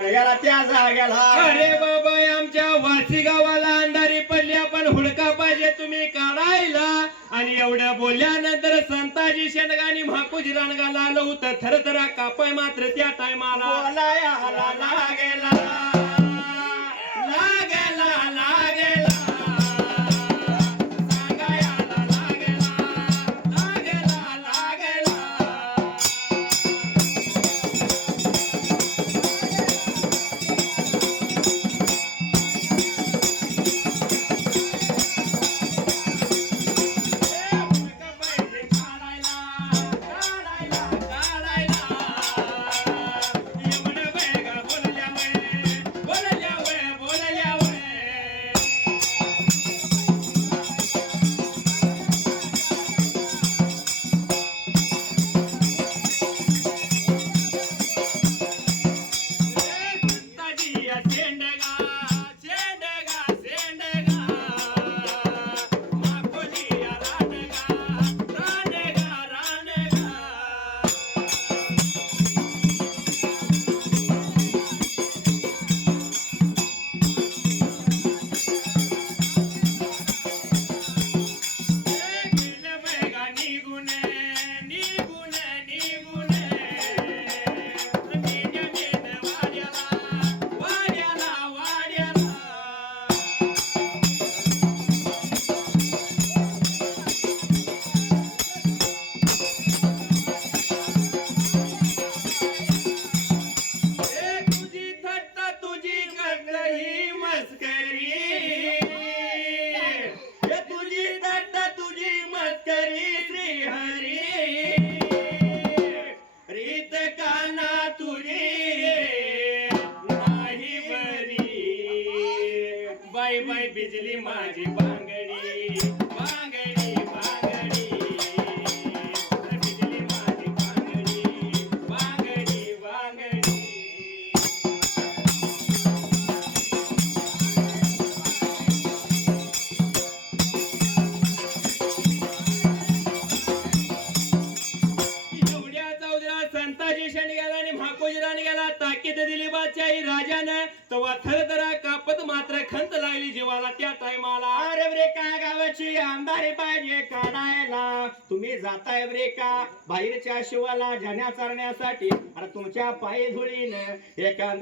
याला त्या जाग्याला अरे बाबा आमच्या वासी गावाला अंधारी पडली आपण हुडका पाहिजे तुम्ही काढायला. आणि एवढं बोलल्यानंतर संताजी शेंडगानी म्हाकुजी रणगाला आलं होतं थरथरा कापाय मात्र त्या टायमाला बोलायला लागेला लागेला लागेला सांगायला लागेला लागेला लागेला बाई बाई बिजली माझी बांगडी बांगडी बांगडी बिजली माझी बांगडी बांगडी बांगडी. एवढ्या चौधरा संताजी शेंडगाला आणि म्हाकुजी रणगाला ताकीद दिली बादशाही राजानं तेव्हा थरथरा कापत मात्र खंत लागली जीवाला त्या टायमाला. अरे रे का गावाची आमदारी पाहिजे काढायला तुम्ही जाताय रे का बाहेरच्या शिवाला जाण्या चारण्यासाठी अरे तुमच्या पायी धुळीनं एका